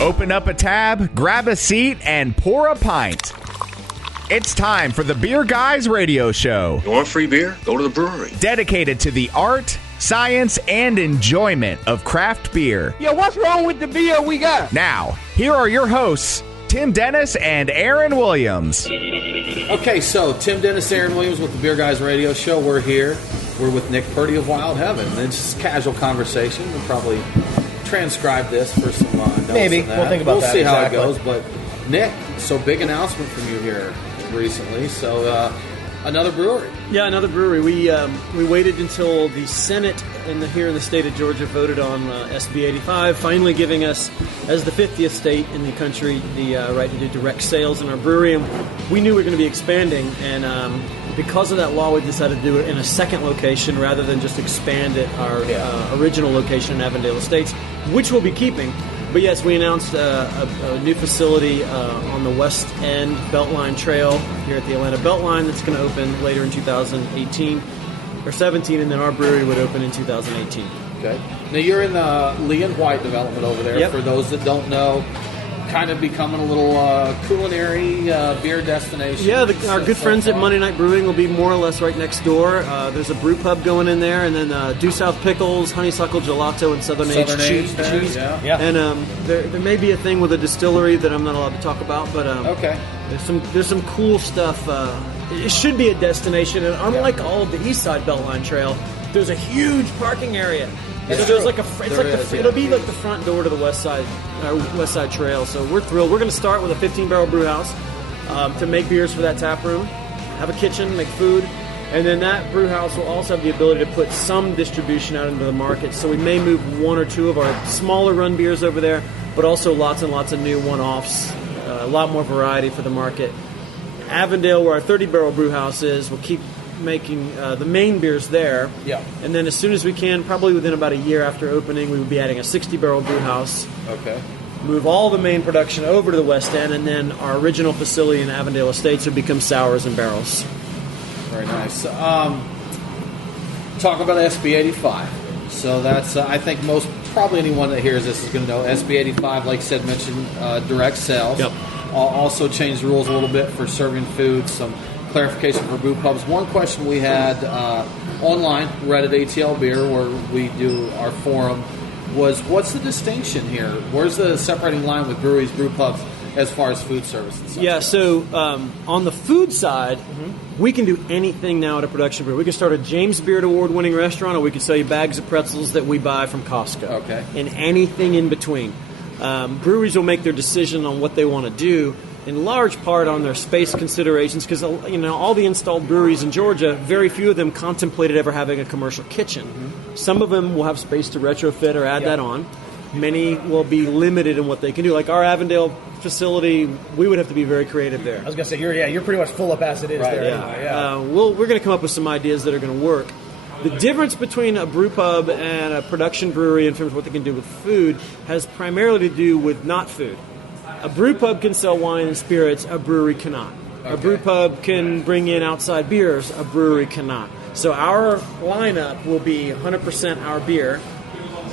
Open up a tab, grab a seat, and pour a pint. It's time for the Beer Guys Radio Show. You want free beer? Go to the brewery. Dedicated to the art, science, and enjoyment of craft beer. Yo, what's wrong with the beer we got? Now, here are your hosts, Tim Dennis and Aaron Williams. Okay, so Tim Dennis, Aaron Williams with the Beer Guys Radio Show. We're here. We're with Nick Purdy of Wild Heaven. It's just casual conversation. We'll probably transcribe this for some notes. Maybe. We'll think about that. We'll see exactly. how it goes. But, Nick, so big announcement from you here recently. So, another brewery. Yeah, another brewery. We waited until the Senate here in the state of Georgia voted on SB 85, finally giving us, as the 50th state in the country, the right to do direct sales in our brewery. And we knew we were going to be expanding, and because of that law, we decided to do it in a second location rather than just expand at our original location in Avondale Estates, which we'll be keeping. But yes, we announced a new facility on the West End Beltline Trail here at the Atlanta Beltline that's going to open later in 2018 or 17, and then our brewery would open in 2018. Okay. Now you're in the Lee and White development over there. Yep. For those that don't know, kind of becoming a little culinary beer destination. Yeah, our good friends at Monday Night Brewing will be more or less right next door. There's a brew pub going in there, and then Due South Pickles, Honeysuckle Gelato, and Southern Aged Cheese. Yeah. And there may be a thing with a distillery that I'm not allowed to talk about, but okay. There's some cool stuff. It should be a destination, and unlike all of the East Side Beltline Trail, there's a huge parking area. So there's it'll be like the front door to the West Side Trail. So we're thrilled. We're going to start with a 15-barrel brew house to make beers for that tap room, have a kitchen, make food, and then that brew house will also have the ability to put some distribution out into the market. So we may move one or two of our smaller run beers over there, but also lots and lots of new one-offs, a lot more variety for the market. Avondale, where our 30-barrel brew house is, we'll keep making the main beers there. Yeah. And then as soon as we can, probably within about a year after opening, we would be adding a 60-barrel brew house. Okay. Move all the main production over to the West End, and then our original facility in Avondale Estates would become sours and barrels. Very nice. Talk about SB 85. So that's, I think probably anyone that hears this is going to know SB 85, like I said, mentioned direct sales. Yep. Also changed the rules a little bit for serving food, some clarification for brew pubs. One question we had online, read at ATL Beer, where we do our forum, was what's the distinction here? Where's the separating line with breweries, brew pubs, as far as food service and stuff? Yeah, so on the food side, we can do anything now at a production brewery. We can start a James Beard Award-winning restaurant, or we can sell you bags of pretzels that we buy from Costco. Okay. And anything in between. Breweries will make their decision on what they want to do, in large part on their space considerations, because all the installed breweries in Georgia, very few of them contemplated ever having a commercial kitchen. Mm-hmm. Some of them will have space to retrofit or add that on. Many will be limited in what they can do. Like our Avondale facility, we would have to be very creative there. I was going to say, you're pretty much full up as it is there. Yeah. We're going to come up with some ideas that are going to work. The difference between a brew pub and a production brewery in terms of what they can do with food has primarily to do with not food. A brew pub can sell wine and spirits, a brewery cannot. Okay. A brew pub can bring in outside beers, a brewery cannot. So our lineup will be 100% our beer.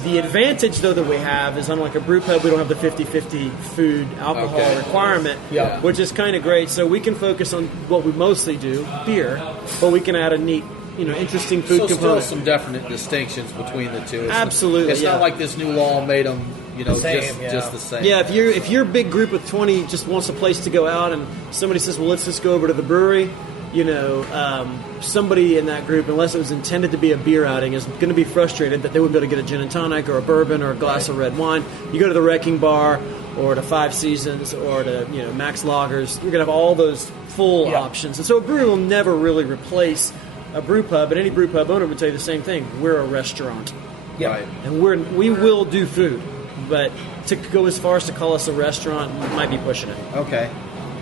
The advantage, though, that we have is, unlike a brew pub, we don't have the 50-50 food alcohol requirement, which is kind of great. So we can focus on what we mostly do, beer, but we can add a neat, interesting food component. Still some definite distinctions between the two. Absolutely. It's not like this new law made them, just the same. Yeah, if your big group of 20 just wants a place to go out and somebody says, well, let's just go over to the brewery, somebody in that group, unless it was intended to be a beer outing, is going to be frustrated that they wouldn't be able to get a gin and tonic or a bourbon or a glass of red wine. You go to the Wrecking Bar or to Five Seasons or to Max Lagers, you're going to have all those full options. And so a brewery will never really replace a brew pub, but any brew pub owner would tell you the same thing. We're a restaurant. Yeah. Right. And we will do food, but to go as far as to call us a restaurant might be pushing it. Okay.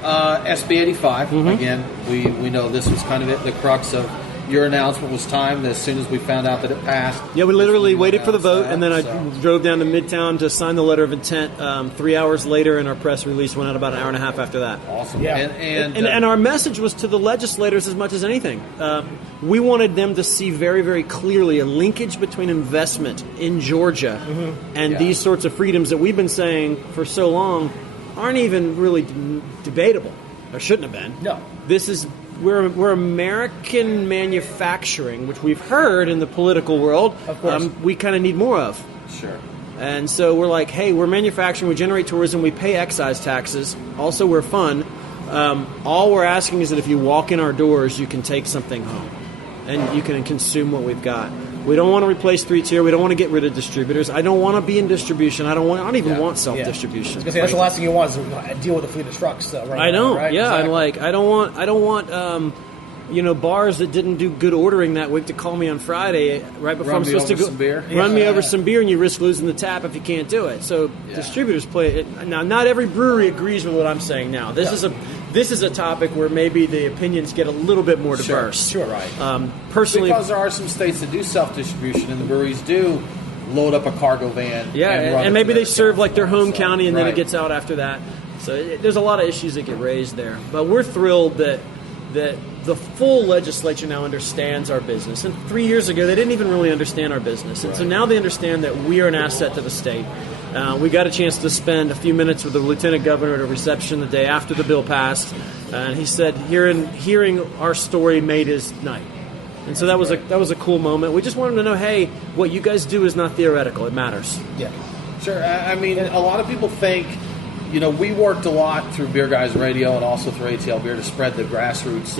SB 85, again, we know this was kind of the crux of your announcement was timed as soon as we found out that it passed. Yeah, we literally waited for the vote, and then I So- drove down to Midtown to sign the letter of intent 3 hours later, and our press release went out about an hour and a half after that. Awesome. Yeah. And our message was to the legislators as much as anything. We wanted them to see very, very clearly a linkage between investment in Georgia and these sorts of freedoms that we've been saying for so long aren't even really debatable, or shouldn't have been. No. This is we're American manufacturing, which we've heard in the political world. Of course. We kind of need more of. Sure. And so we're like, hey, we're manufacturing, we generate tourism, we pay excise taxes. Also, we're fun. All we're asking is that if you walk in our doors, you can take something home, and you can consume what we've got. We don't want to replace 3-tier. We don't want to get rid of distributors. I don't want to be in distribution. I don't even want self-distribution. I was gonna say, that's the last thing you want is to deal with a fleet of trucks. Right I know. Right? Yeah, Exactly. I'm like, I don't want bars that didn't do good ordering that week to call me on Friday right before Run I'm me supposed to over go some beer. run me over some beer, and you risk losing the tap if you can't do it. So distributors play it. Now, not every brewery agrees with what I'm saying now. This is a topic where maybe the opinions get a little bit more diverse. Sure, right. Personally, Because there are some states that do self-distribution, and the breweries do load up a cargo van. yeah, run it and maybe to they their serve like their home so, county, and then it right. gets out after that. So there's a lot of issues that get raised there. But we're thrilled that the full legislature now understands our business. And 3 years ago, they didn't even really understand our business. And so now they understand that we are an asset to the state. We got a chance to spend a few minutes with the lieutenant governor at a reception the day after the bill passed, and he said, "Hearing our story made his night." And so that was a cool moment. We just wanted to know, hey, what you guys do is not theoretical; it matters. Yeah. Sure. I mean, a lot of people think, we worked a lot through Beer Guys Radio and also through ATL Beer to spread the grassroots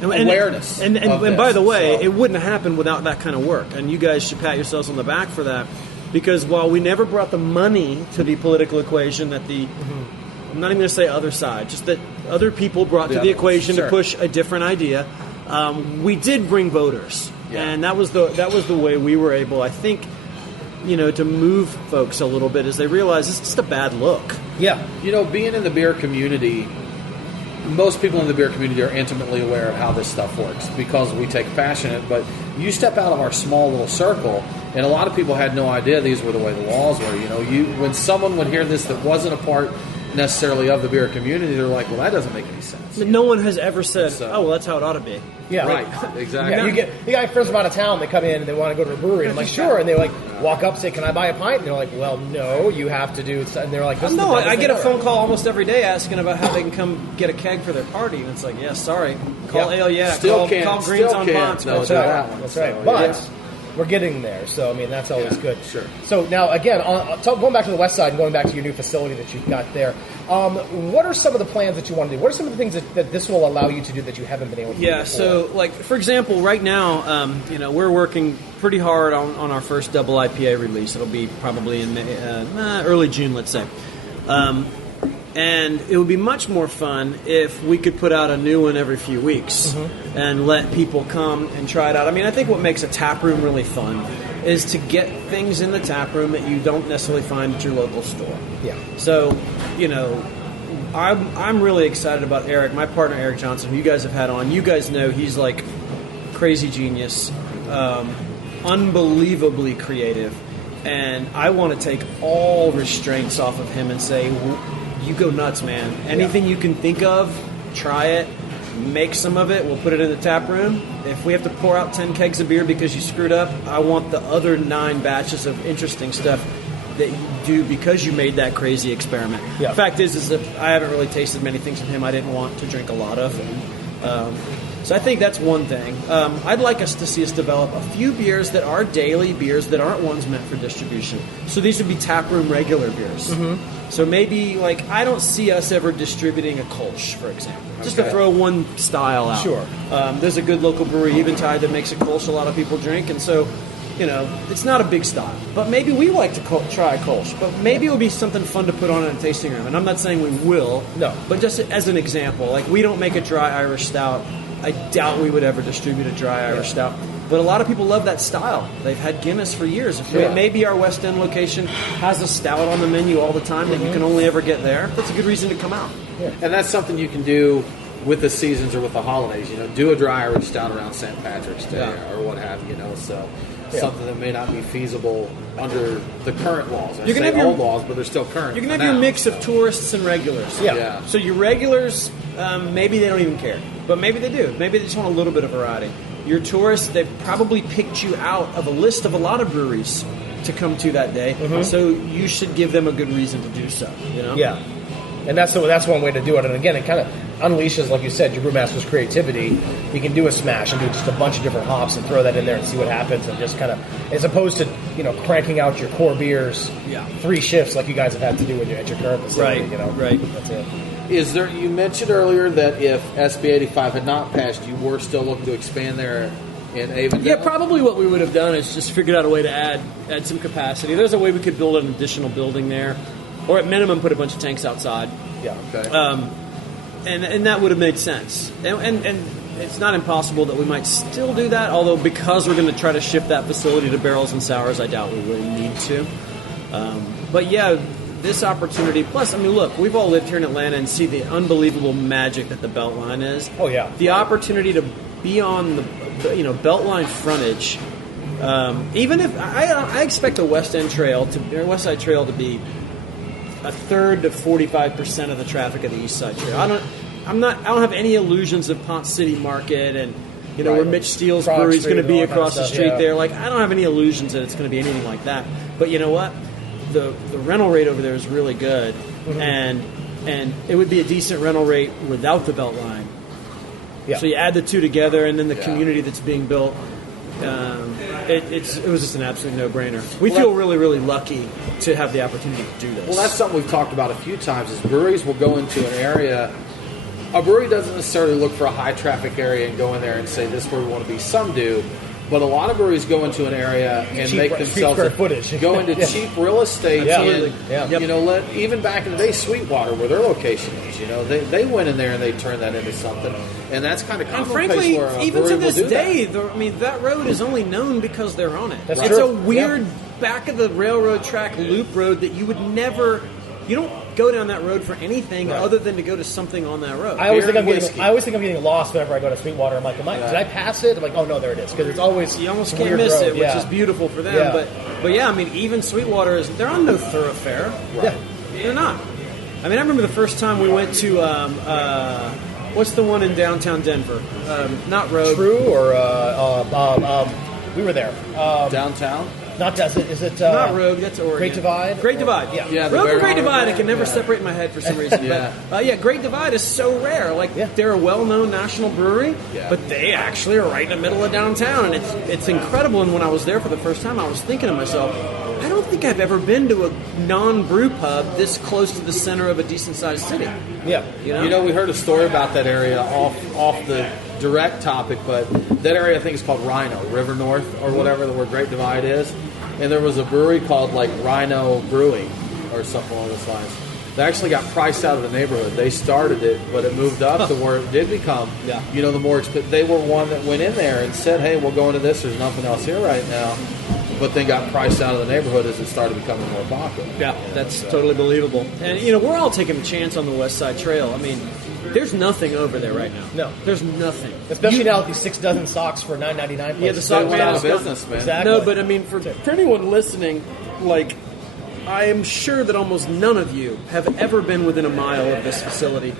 awareness. And of by this. the way, So- it wouldn't have happened without that kind of work. And you guys should pat yourselves on the back for that. Because while we never brought the money to the political equation that I'm not even going to say other side, just that other people brought to the equation to push a different idea, we did bring voters. Yeah. And that was the way we were able, I think, to move folks a little bit as they realize it's just a bad look. Yeah. Being in the beer community, most people in the beer community are intimately aware of how this stuff works because we take passion in it. But you step out of our small little circle, and a lot of people had no idea these were the way the laws were. When someone would hear this that wasn't a part necessarily of the beer community, they're like, well, that doesn't make any sense. No one has ever said, So- oh, well, that's how it ought to be. Yeah. Right, exactly. Yeah, you got friends from out of town. They come in and they want to go to a brewery. And I'm like, sure. And they walk up, say, "Can I buy a pint?" And they're like, "Well, no, you have to do." And they're like, "This is the No, dumbest I get thing a ever." phone call almost every day asking about how they can come get a keg for their party, and it's like, yeah, sorry, call Yeah. Ale, yeah, Still call, can't- call still Greens on can't. Bonds. No, That's do right. that one. That's right. So, But yeah. we're getting there, so that's always Yeah, good. sure. So now again, going back to the west side and going back to your new facility that you've got there, what are some of the plans that you want to do? What are some of the things that this will allow you to do that you haven't been able to do Yeah, before? so like for example, right now, we're working pretty hard on our first double IPA release. It'll be probably in early June, let's say. And it would be much more fun if we could put out a new one every few weeks and let people come and try it out. I mean, I think what makes a tap room really fun is to get things in the tap room that you don't necessarily find at your local store. Yeah. So, I'm really excited about Eric, my partner Eric Johnson, who you guys have had on. You guys know he's like crazy genius, unbelievably creative, and I want to take all restraints off of him and say, you go nuts, man. Anything you can think of, try it, make some of it, we'll put it in the tap room. If we have to pour out 10 kegs of beer because you screwed up, I want the other 9 batches of interesting stuff that you do because you made that crazy experiment. Yeah. The fact is that I haven't really tasted many things from him I didn't want to drink a lot of. So I think that's one thing. I'd like us to see us develop a few beers that are daily beers that aren't ones meant for distribution. So these would be taproom regular beers. So maybe, I don't see us ever distributing a Kolsch, for example. Just to throw one style out. Sure. There's a good local brewery, Eventide, that makes a Kolsch a lot of people drink, and so it's not a big style. But maybe we like to try a Kolsch. But maybe it would be something fun to put on in a tasting room. And I'm not saying we will. No. But just as an example, we don't make a dry Irish stout. I doubt we would ever distribute a dry Irish stout. But a lot of people love that style. They've had Guinness for years. Maybe our West End location has a stout on the menu all the time that you can only ever get there. That's a good reason to come out. And that's something you can do with the seasons or with the holidays. Do a dry Irish stout around St. Patrick's Day or what have you. So something that may not be feasible under the current laws. You can have your old laws, but they're still current. You can have your mix of tourists and regulars. Yeah. So your regulars, maybe they don't even care, but maybe they do. Maybe they just want a little bit of variety. Your tourists, they've probably picked you out of a list of a lot of breweries to come to that day. So you should give them a good reason to do so. Yeah. And that's one way to do it. And again, it kind of unleashes, like you said, your brewmaster's creativity. You can do a smash and do just a bunch of different hops and throw that in there and see what happens. And just kind of, as opposed to cranking out your core beers 3 shifts like you guys have had to do at your current facility. Right. That's it. Is there? You mentioned earlier that if SB 85 had not passed, you were still looking to expand there in Avondale? Yeah, probably what we would have done is just figured out a way to add some capacity. There's a way we could build an additional building there, or at minimum put a bunch of tanks outside. Yeah. Okay. And that would have made sense. And it's not impossible that we might still do that, although because we're going to try to shift that facility to barrels and sours, I doubt we really need to. But yeah, this opportunity, plus, look, we've all lived here in Atlanta and see the unbelievable magic that the Beltline is. Oh, yeah. The opportunity to be on the Beltline frontage, even if I expect the West Side Trail to be a third to 45% of the traffic of the East Side Trail. I don't have any illusions of Ponce City Market and where Mitch Steele's brewery is going to be across the street there. Like, I don't have any illusions that it's going to be anything like that. But you know what? The rental rate over there is really good, and it would be a decent rental rate without the Beltline. Yeah. So you add the two together, and then the community that's being built. It was just an absolute no-brainer. We feel really, really lucky to have the opportunity to do this. Well, that's something we've talked about a few times, is breweries will go into an area. A brewery doesn't necessarily look for a high-traffic area and go in there and say, this is where we want to be. Some do. But a lot of breweries go into an area and make themselves go into cheap real estate. And, even back in the day, Sweetwater, where their location is, they went in there and they turned that into something. And that's kind of commonplace. And frankly, where even to this day, that. That road is only known because they're on it. That's it's true. a weird back of the railroad track loop road that you would never. You don't go down that road for anything other than to go to something on that road. I always think I'm getting lost whenever I go to Sweetwater. I'm like, did I pass it? I'm like, oh no, there it is. Because it's always you almost can't miss it, which is beautiful for them. Yeah. But yeah, even Sweetwater they're on no thoroughfare. Right. Yeah, they're not. I remember the first time we went to what's the one in downtown Denver? Not Road. True or we were there. Downtown. Not is it not Rogue? That's Oregon. Great Divide. Great Divide. Yeah. Rogue and Great Divide. I can never separate in my head for some reason. But Great Divide is so rare. They're a well-known national brewery, but they actually are right in the middle of downtown, and it's incredible. And when I was there for the first time, I was thinking to myself, I don't think I've ever been to a non-brew pub this close to the center of a decent-sized city. Yeah. We heard a story about that area off the direct topic, but that area I think is called Rhino, River North or whatever, where Great Divide is. And there was a brewery called Rhino Brewing or something along those lines. They actually got priced out of the neighborhood. They started it, but it moved up to where it did become, the more expensive. They were one that went in there and said, hey, we'll go into this. There's nothing else here right now. But then got priced out of the neighborhood as it started becoming more popular. Yeah, that's totally believable. And, we're all taking a chance on the West Side Trail. There's nothing over there right now. No. There's nothing. Especially now with these 6 dozen socks for $9.99. Yeah, the sock man is business, man. Exactly. No, but for anyone listening, I am sure that almost none of you have ever been within a mile of this facility.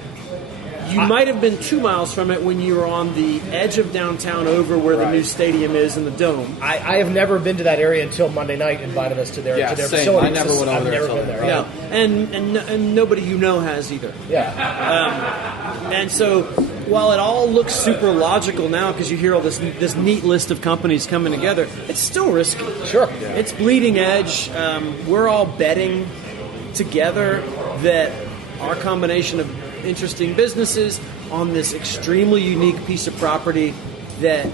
You might have been 2 miles from it when you were on the edge of downtown over where the new stadium is in the Dome. I have never been to that area until Monday night invited us to their facility. I never went over there. I've never been there. Yeah, and nobody has either. Yeah. And so while it all looks super logical now because you hear all this neat list of companies coming together, it's still risky. Sure. Yeah. It's bleeding edge. We're all betting together that our combination of interesting businesses on this extremely unique piece of property that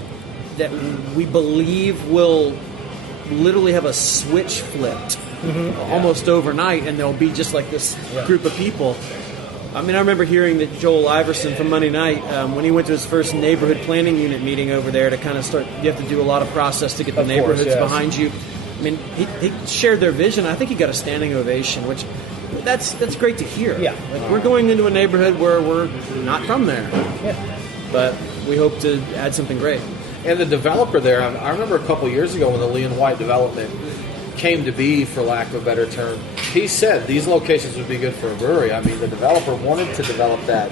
we believe will literally have a switch flipped almost overnight, and there'll be just this group of people. I remember hearing that Joel Iverson from Monday night, when he went to his first neighborhood planning unit meeting over there to kind of start, you have to do a lot of process to get the neighborhoods behind you. He shared their vision. I think he got a standing ovation, which that's great to hear. Yeah. Like, we're going into a neighborhood where we're not from there, but we hope to add something great. And the developer there, I remember a couple years ago when the Lee and White development came to be, for lack of a better term, he said these locations would be good for a brewery. I mean, the developer wanted to develop that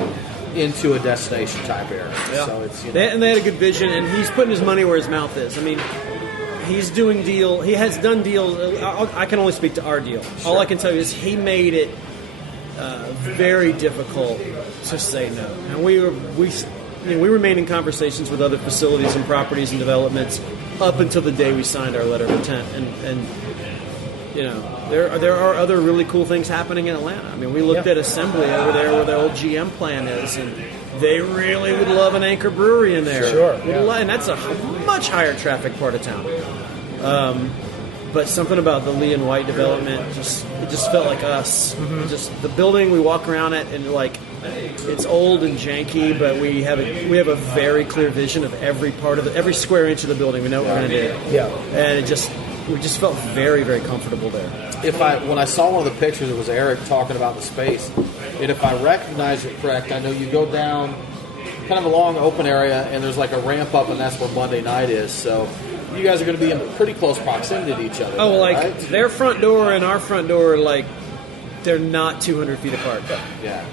into a destination type area. Yeah. So it's, they had a good vision, and he's putting his money where his mouth is. I mean, he's doing deal. He has done deals. I can only speak to our deal. Sure. All I can tell you is he made it very difficult to say no. And we remained in conversations with other facilities and properties and developments up until the day we signed our letter of intent. And there are other really cool things happening in Atlanta. I mean, we looked at Assembly over there where the old GM plant is, and they really would love an anchor brewery in there. Sure. And that's a much higher traffic part of town. But something about the Lee and White development it just felt like us. Mm-hmm. Just the building, we walk around it and like it's old and janky, but we have a very clear vision of every part of every square inch of the building. We know what we're going to do. Yeah. And we just felt very, very comfortable there. When I saw one of the pictures, it was Eric talking about the space. And if I recognize it correct, I know you go down kind of a long open area, and there's like a ramp up, and that's where Monday night is. So you guys are going to be in pretty close proximity to each other. Oh, right? Their front door and our front door, they're not 200 feet apart. Yeah.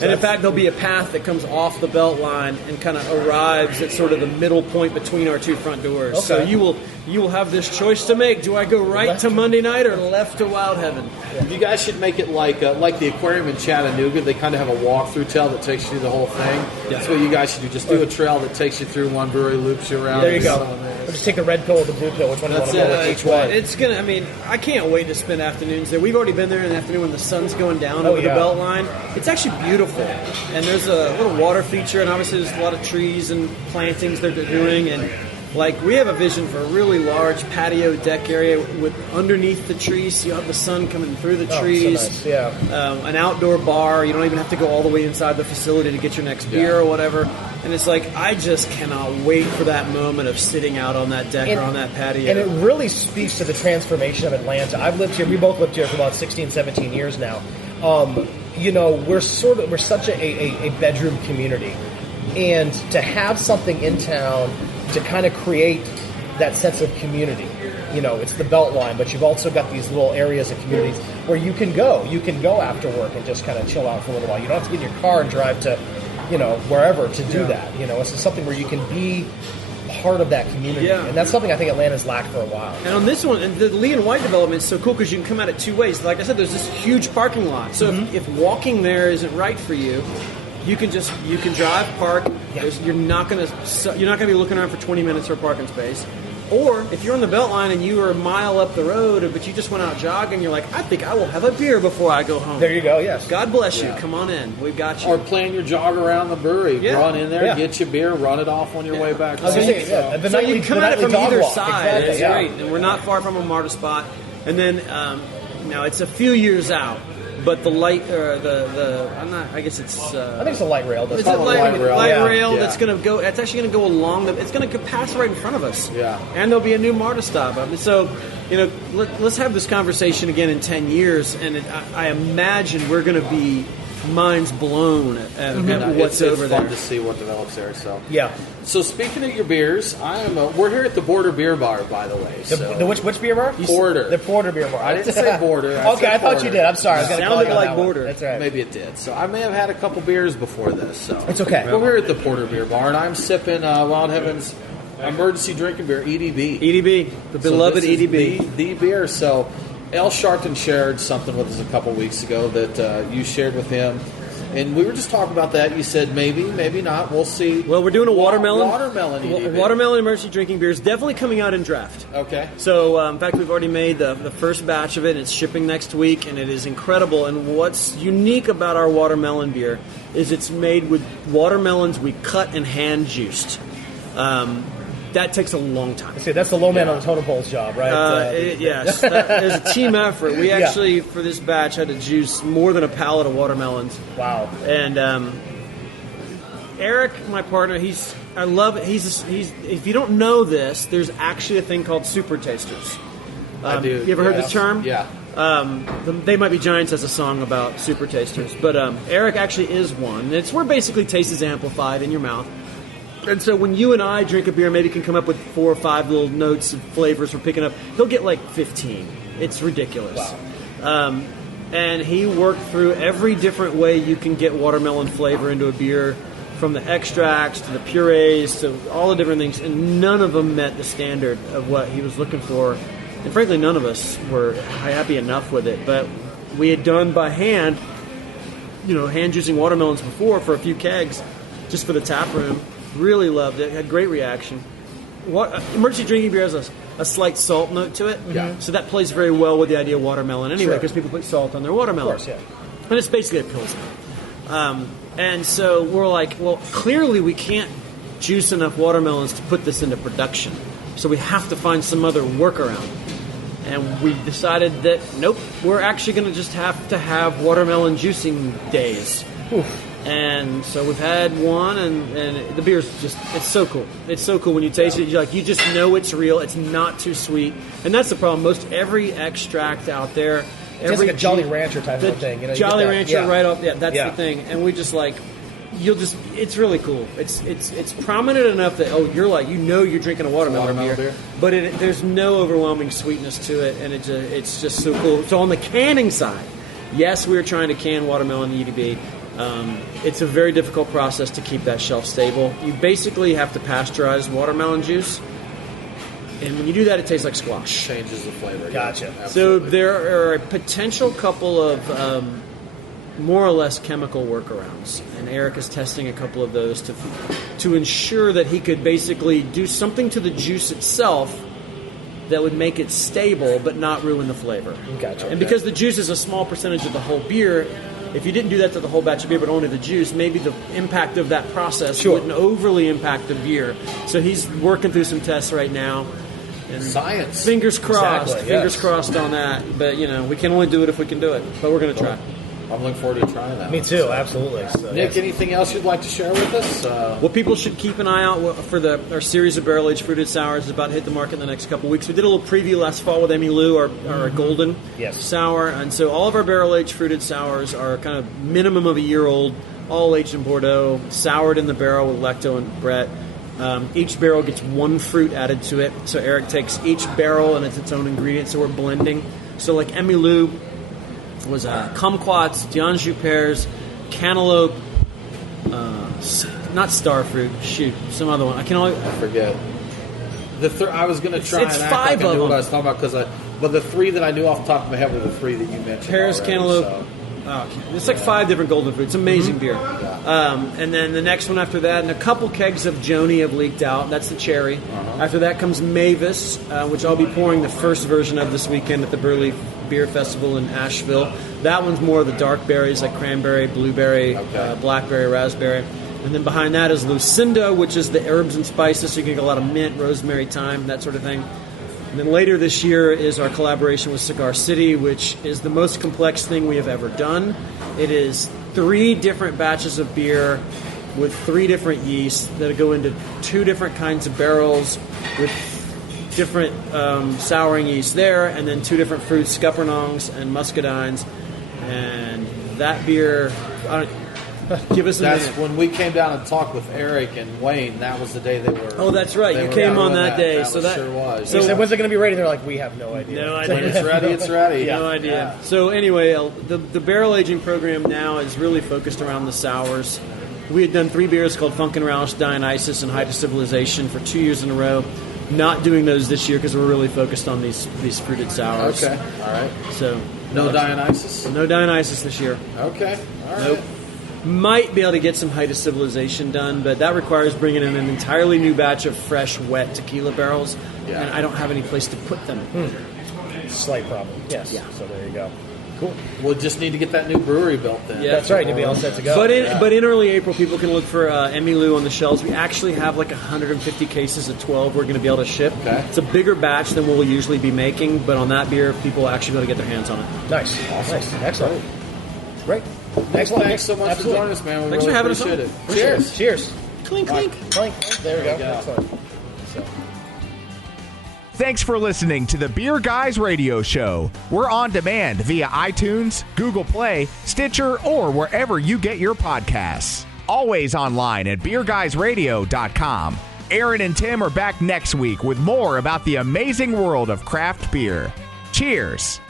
And in fact, there'll be a path that comes off the belt line and kind of arrives at sort of the middle point between our two front doors. Okay. So you will have this choice to make. Do I go right to Monday night or left to Wild Heaven? You guys should make it like the aquarium in Chattanooga. They kind of have a walk-through trail that takes you through the whole thing. That's what you guys should do. Just do a trail that takes you through one brewery, loops you around. There you go. Or just take the red pill or the blue pill. Which one do you want to go with each way? It's gonna. I mean, I can't wait to spend afternoons there. We've already been there in the afternoon when the sun's going down over the belt line. It's actually beautiful, and there's a little water feature, and obviously there's a lot of trees and plantings that they're doing, and we have a vision for a really large patio deck area with underneath the trees, so you have the sun coming through the trees. So nice. An outdoor bar. You don't even have to go all the way inside the facility to get your next beer or whatever. And it's I just cannot wait for that moment of sitting out on that deck or on that patio. And it really speaks to the transformation of Atlanta. I've lived here. We both lived here for about 16, 17 years now. We're such a bedroom community, and to have something in town to kind of create that sense of community. It's the Beltline, but you've also got these little areas of communities where you can go. You can go after work and just kind of chill out for a little while. You don't have to get in your car and drive to, wherever to do that. It's just something where you can be part of that community. Yeah. And that's something I think Atlanta's lacked for a while. And on this one, and the Lee and White development is so cool because you can come at it two ways. Like I said, there's this huge parking lot. So if walking there isn't right for you, you can drive, park. Yeah. You're not going to be looking around for 20 minutes for a parking space. Or if you're on the Beltline and you are a mile up the road, but you just went out jogging, you're like, I think I will have a beer before I go home. There you go. Yes. God bless you. Come on in. We've got you. Or plan your jog around the brewery. Yeah. Run in there, get your beer, run it off on your way back. So you can come at it from either side. Exactly, it's great. And we're not far from a MARTA spot. And then now it's a few years out. But the light, I guess it's. I think it's a light rail. It's a light rail that's going to go. It's actually going to go along. It's going to pass right in front of us. Yeah. And there'll be a new MARTA stop. So, let's have this conversation again in 10 years, and I imagine we're going to be minds blown at what's over there. It's fun to see what develops there. So yeah. So speaking of your beers, we're here at the Border Beer Bar, by the way. The which beer bar? Porter. The Porter Beer Bar. I didn't say Border. I thought you did. I'm sorry. I was sounded like Border. That's right. Maybe it did. So I may have had a couple beers before this. So it's okay. But we're at the Porter Beer Bar, and I'm sipping Wild Heaven's emergency drinking beer, EDB. EDB, the beloved EDB. The beer. So Al Sharpton shared something with us a couple weeks ago that you shared with him. And we were just talking about that. You said maybe, maybe not. We'll see. Well, we're doing a watermelon EDB. Watermelon emergency drinking beer is definitely coming out in draft. Okay. So, in fact, we've already made the first batch of it. It's shipping next week, and it is incredible. And what's unique about our watermelon beer is it's made with watermelons we cut and hand juiced. That takes a long time. See, that's the low man on the totem pole's job, right? Yes. There's a team effort. We actually, for this batch, had to juice more than a pallet of watermelons. Wow. And Eric, my partner, I love it. He's if you don't know this, there's actually a thing called super tasters. I do. You ever heard this term? Yeah. They Might Be Giants has a song about super tasters, but Eric actually is one. It's where basically taste is amplified in your mouth. And so when you and I drink a beer, maybe can come up with 4 or 5 little notes of flavors we're picking up. He'll get like 15. It's ridiculous. Wow. And he worked through every different way you can get watermelon flavor into a beer, from the extracts to the purees to all the different things, and none of them met the standard of what he was looking for. And frankly, none of us were happy enough with it. But we had done by hand, hand juicing watermelons before for a few kegs, just for the tap room. Really loved it. Had great reaction. Emergency drinking beer has a slight salt note to it. Yeah. So that plays very well with the idea of watermelon anyway, Sure. because people put salt on their watermelon. Of course, yeah. And it's basically a Pilsner. And so we're like, well, clearly we can't juice enough watermelons to put this into production. So we have to find some other workaround. And we decided that, nope, we're actually going to just have to have watermelon juicing days. Oof. And so we've had one, and the beer's just, it's so cool. It's so cool when you taste it. You just know it's real. It's not too sweet. And that's the problem. Most every extract out there, It's like a Jolly Rancher type of thing. Jolly Rancher right off, that's Yeah. the thing. And we just like, it's really cool. It's prominent enough that, you're like, you're drinking a watermelon beer. But there's no overwhelming sweetness to it, and it's just so cool. So on the canning side, yes, we were trying to can watermelon EDB. It's a very difficult process to keep that shelf stable. You basically have to pasteurize watermelon juice, and when you do that, it tastes like squash. Changes the flavor. Gotcha. So there are a potential couple of more or less chemical workarounds, and Eric is testing a couple of those to ensure that he could basically do something to the juice itself that would make it stable but not ruin the flavor. Gotcha. And because the juice is a small percentage of the whole beer, if you didn't do that to the whole batch of beer but only the juice, maybe the impact of that process wouldn't overly impact the beer. So he's working through some tests right now. And Science. Fingers crossed. Exactly, Fingers yes. crossed on that. But, we can only do it if we can do it. But we're going to try. I'm looking forward to trying that. Me too, absolutely. So, Nick, anything else you'd like to share with us? Well, people should keep an eye out for our series of barrel-aged fruited sours. It's about to hit the market in the next couple weeks. We did a little preview last fall with Emmy Lou, our golden sour. And so all of our barrel-aged fruited sours are kind of minimum of a year old, all aged in Bordeaux, soured in the barrel with Lecto and Brett. Each barrel gets one fruit added to it. So Eric takes each barrel and it's its own ingredient, so we're blending. So like Emmy Lou was kumquats, D'Anjou pears, cantaloupe, not starfruit, some other one. I forget. I was going to try It's and act 5 like I of knew what them. I was talking about, but the 3 that I knew off the top of my head were the 3 that you mentioned. Pears, already, cantaloupe. so. It's like 5 different golden fruits. Amazing beer. And then the next one after that, and a couple kegs of Joni have leaked out. That's the cherry. After that comes Mavis, which I'll be pouring the first version of this weekend at the Burley Beer Festival in Asheville. That one's more of the dark berries like cranberry, blueberry, blackberry, raspberry. And then behind that is Lucinda, which is the herbs and spices. So you can get a lot of mint, rosemary, thyme, that sort of thing. And then later this year is our collaboration with Cigar City, which is the most complex thing we have ever done. It is 3 different batches of beer with 3 different yeasts that go into 2 different kinds of barrels with different souring yeast there, and then 2 different fruits, scuppernongs and muscadines. And that beer, give us a That's minute. when we came down and talked with Eric and Wayne. That was the day they were. Oh, that's right. they You were came on doing that day. So that sure was. So when's it going to be ready? They're like, we have no idea. No When idea. it's ready, it's ready. No idea. So anyway, the barrel aging program now is really focused around the sours. We had done 3 beers called Funkin' Roush, Dionysus, and Height of Civilization for 2 years in a row. Not doing those this year because we're really focused on these fruited sours. Okay, all right. So No Dionysus? no Dionysus this year. Okay, all right. Nope. Might be able to get some Height of Civilization done, but that requires bringing in an entirely new batch of fresh, wet tequila barrels, Yeah. and I don't have any place to put them. Slight problem. Yes. Yeah. So there you go. Cool. We'll just need to get that new brewery built then. Yeah. That's right. You'll be all set to go. But in early April, people can look for Emmy Lou on the shelves. We actually have like 150 cases of 12 we're going to be able to ship. Okay. It's a bigger batch than we'll usually be making, but on that beer, people will actually be able to get their hands on it. Nice. Awesome. Nice. Excellent. Great. Thanks so much for joining us, man. We Thanks really for having us appreciate on. it. Cheers. Cheers. Clink, clink. Clink. There we go. There we go. Excellent. So. Thanks for listening to the Beer Guys Radio Show. We're on demand via iTunes, Google Play, Stitcher, or wherever you get your podcasts. Always online at beerguysradio.com. Aaron and Tim are back next week with more about the amazing world of craft beer. Cheers.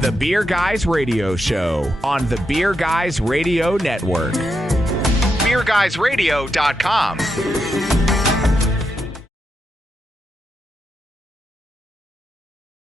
The Beer Guys Radio Show on the Beer Guys Radio Network. beerguysradio.com.